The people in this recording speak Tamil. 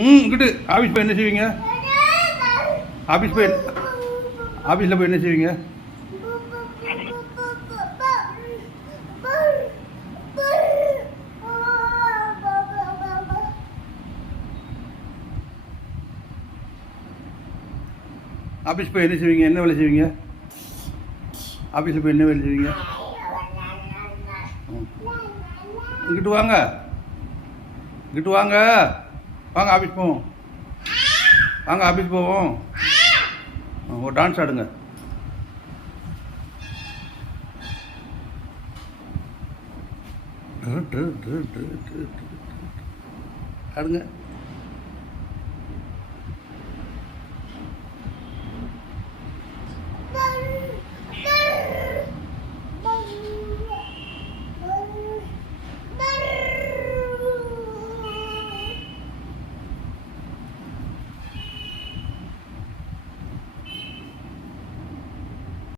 இங்கிட்டு ஆஃபீஸ் போய் என்ன செய்வீங்க? ஆஃபீஸ் போய் ஆஃபீஸில் போய் என்ன செய்வீங்க? ஆஃபீஸ் போய் என்ன செய்வீங்க? என்ன வேலை செய்வீங்க? ஆஃபீஸில் போய் என்ன வேலை செய்வீங்க? இங்கிட்டு வாங்க, இங்கிட்டு வாங்க, வாங்க ஆஃபீஸ் போவோம், வாங்க ஆஃபீஸ் போவோம். ஒரு டான்ஸ் ஆடுங்க. ஆடுங்க.